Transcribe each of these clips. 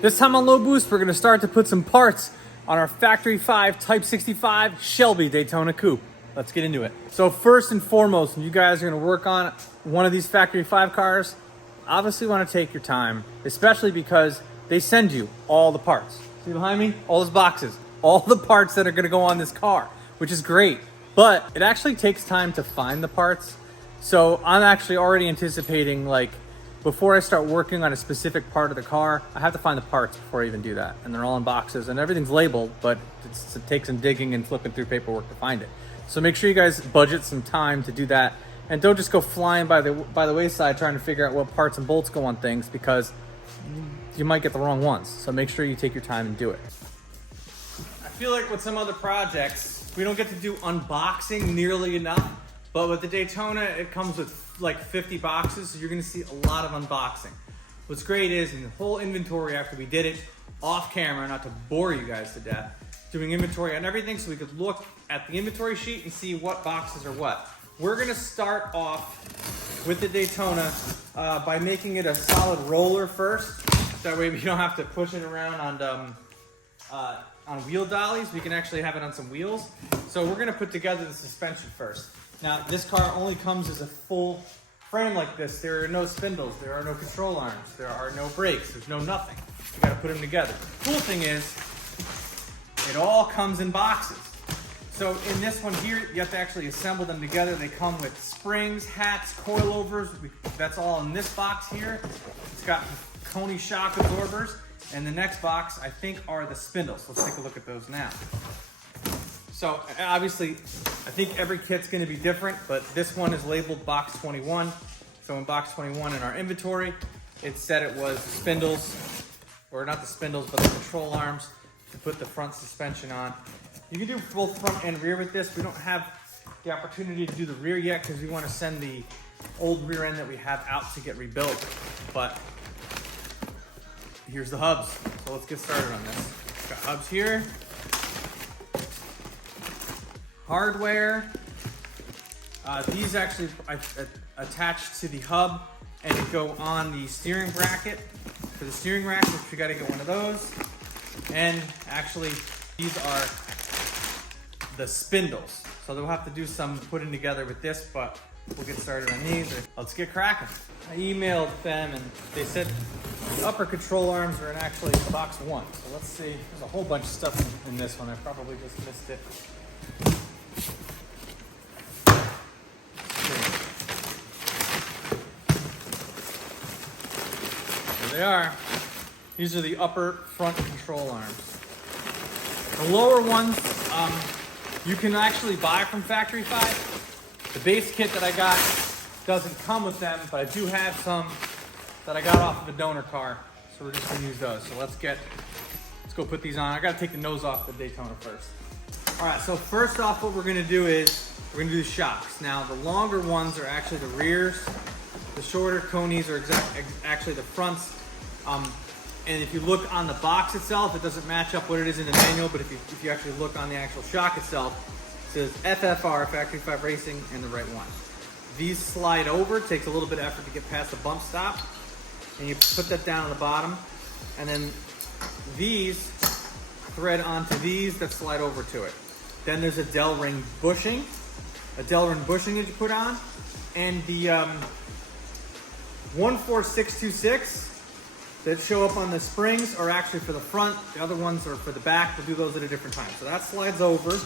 This time on Low Boost, we're gonna start to put some parts on our Factory 5 Type 65 Shelby Daytona Coupe. Let's get into it. So first and foremost, when you guys are gonna work on one of these Factory 5 cars, obviously wanna take your time, especially because they send you all the parts. See behind me? All those boxes, all the parts that are gonna go on this car, which is great. But it actually takes time to find the parts. So I'm actually already anticipating, like, before I start working on a specific part of the car, I have to find the parts before I even do that. And they're all in boxes and everything's labeled, but it takes some digging and flipping through paperwork to find it. So make sure you guys budget some time to do that. And don't just go flying by the wayside trying to figure out what parts and bolts go on things, because you might get the wrong ones. So make sure you take your time and do it. I feel like with some other projects, we don't get to do unboxing nearly enough. But with the Daytona, it comes with like 50 boxes, so you're gonna see a lot of unboxing. What's great is in the whole inventory after we did it off camera, not to bore you guys to death, doing inventory on everything so we could look at the inventory sheet and see what boxes are what. We're gonna start off with the Daytona by making it a solid roller first. That way we don't have to push it around on wheel dollies. We can actually have it on some wheels. So we're gonna put together the suspension first. Now, this car only comes as a full frame like this. There are no spindles, there are no control arms, there are no brakes, there's no nothing. You gotta put them together. The cool thing is, it all comes in boxes. So in this one here, you have to actually assemble them together. They come with springs, hats, coilovers. That's all in this box here. It's got Coney shock absorbers. And the next box, I think, are the spindles. Let's take a look at those now. So obviously, I think every kit's gonna be different, but this one is labeled box 21. So in box 21 in our inventory, it said it was spindles, or not the spindles, but the control arms to put the front suspension on. You can do both front and rear with this. We don't have the opportunity to do the rear yet because we want to send the old rear end that we have out to get rebuilt. But here's the hubs. So let's get started on this. Got hubs here. Hardware. These actually attach to the hub and go on the steering bracket for the steering rack, which we got to get one of those. And actually, these are the spindles. So they'll have to do some putting together with this, but we'll get started on these. Let's get cracking. I emailed them and they said the upper control arms are in actually box 1. So let's see. There's a whole bunch of stuff in this one. I probably just missed it. There they are. These are the upper front control arms. The lower ones, you can actually buy from Factory 5. The base kit that I got doesn't come with them, but I do have some that I got off of a donor car. So we're just gonna use those. So let's go put these on. I gotta take the nose off the Daytona first. All right, so first off, what we're gonna do is, we're gonna do the shocks. Now, the longer ones are actually the rears. The shorter conies are actually the fronts. And if you look on the box itself, it doesn't match up what it is in the manual, but if you actually look on the actual shock itself, it says FFR, Factory 5 Racing, and the right one. These slide over, takes a little bit of effort to get past the bump stop, and you put that down on the bottom, and then these thread onto these that slide over to it. Then there's a Del ring bushing that you put on, and the 14626 that show up on the springs are actually for the front. The other ones are for the back. We'll do those at a different time. So that slides over.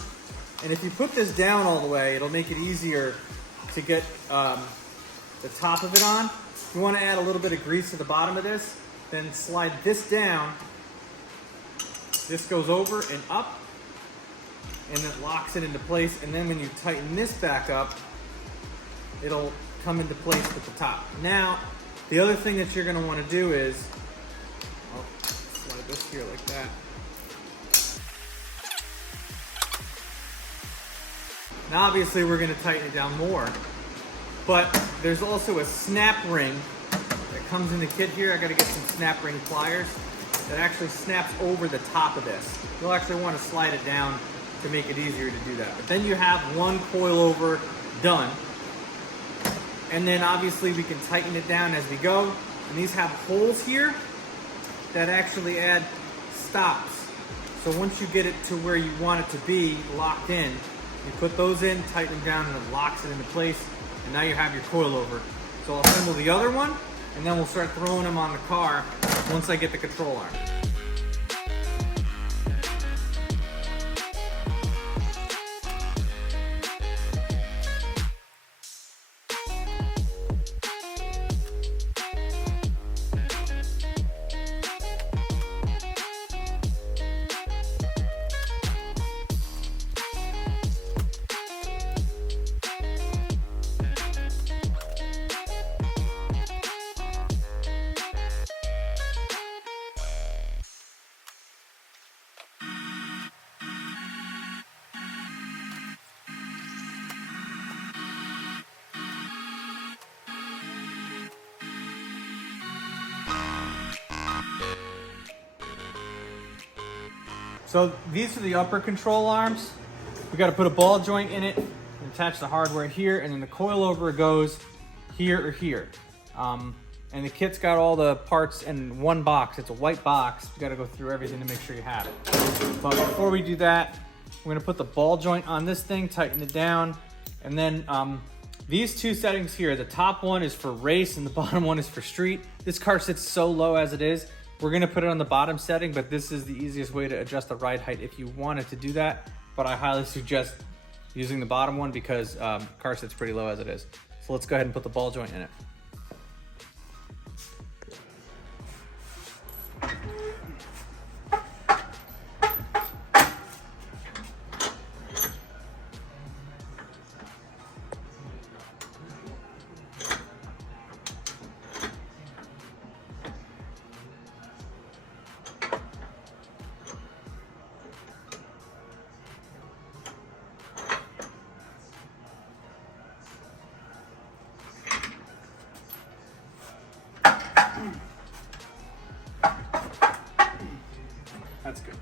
And if you put this down all the way, it'll make it easier to get the top of it on. If you want to add a little bit of grease to the bottom of this, then slide this down. This goes over and up, and it locks it into place. And then when you tighten this back up, it'll come into place with the top. Now, the other thing that you're going to want to do is, slide this here like that. Now obviously we're going to tighten it down more, but there's also a snap ring that comes in the kit here. I got to get some snap ring pliers that actually snaps over the top of this. You'll actually want to slide it down to make it easier to do that. But then you have one coilover done. And then obviously we can tighten it down as we go. And these have holes here that actually add stops. So once you get it to where you want it to be locked in, you put those in, tighten them down, and it locks it into place, and now you have your coilover. So I'll assemble the other one, and then we'll start throwing them on the car once I get the control arm. So these are the upper control arms. We got to put a ball joint in it and attach the hardware here, and then the coilover goes here or here. And the kit's got all the parts in one box. It's a white box. You got to go through everything to make sure you have it. But before we do that, we're going to put the ball joint on this thing, tighten it down, and then these two settings here, the top one is for race and the bottom one is for street. This car sits so low as it is. We're gonna put it on the bottom setting, but this is the easiest way to adjust the ride height if you wanted to do that. But I highly suggest using the bottom one because car sits pretty low as it is. So let's go ahead and put the ball joint in it. That's good.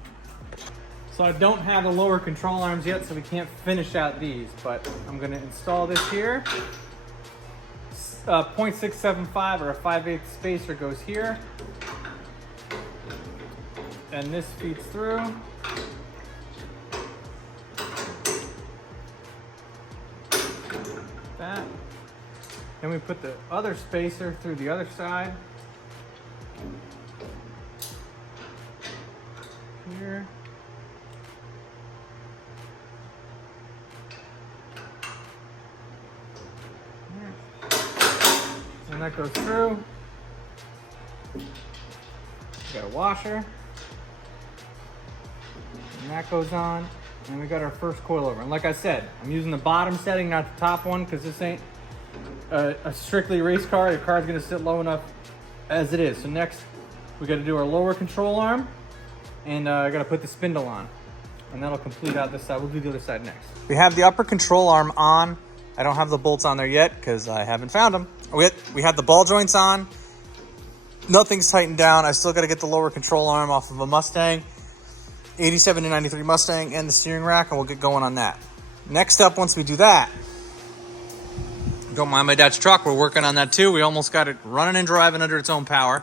So I don't have the lower control arms yet, so we can't finish out these, but I'm gonna install this here. 0.675 or a 5/8 spacer goes here. And this feeds through. That. Then we put the other spacer through the other side. Here. And that goes through. We got a washer. And that goes on. And we got our first coilover. And like I said, I'm using the bottom setting, not the top one, because this ain't a strictly race car. Your car's gonna sit low enough as it is. So next, we gotta do our lower control arm. And I gotta put the spindle on, and that'll complete out this side. We'll do the other side next. We have the upper control arm on. I don't have the bolts on there yet because I haven't found them. We have the ball joints on. Nothing's tightened down. I still gotta get the lower control arm off of a Mustang, 87 to 93 Mustang, and the steering rack, and we'll get going on that. Next up, once we do that, don't mind my dad's truck. We're working on that too. We almost got it running and driving under its own power.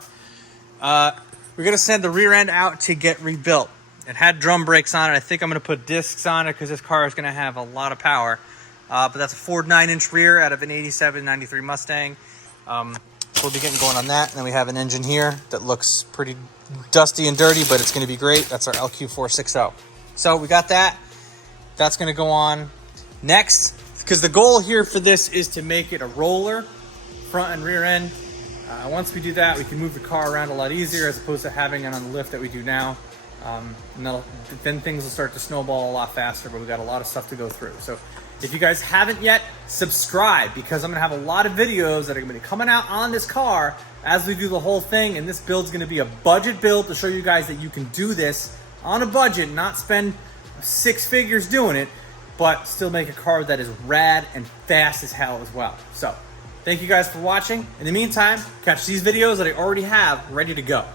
We're gonna send the rear end out to get rebuilt. It had drum brakes on it. I think I'm gonna put discs on it because this car is gonna have a lot of power. But that's a Ford 9-inch rear out of an 87 93 Mustang. So we'll be getting going on that. And then we have an engine here that looks pretty dusty and dirty, but it's gonna be great. That's our LQ460. So we got that. That's gonna go on next, because the goal here for this is to make it a roller, front and rear end. Once we do that, we can move the car around a lot easier as opposed to having it on the lift that we do now. And then things will start to snowball a lot faster, but we've got a lot of stuff to go through. So if you guys haven't yet, subscribe, because I'm gonna have a lot of videos that are gonna be coming out on this car as we do the whole thing. And this build's gonna be a budget build to show you guys that you can do this on a budget, not spend 6 figures doing it, but still make a car that is rad and fast as hell as well. So thank you guys for watching. In the meantime, catch these videos that I already have ready to go.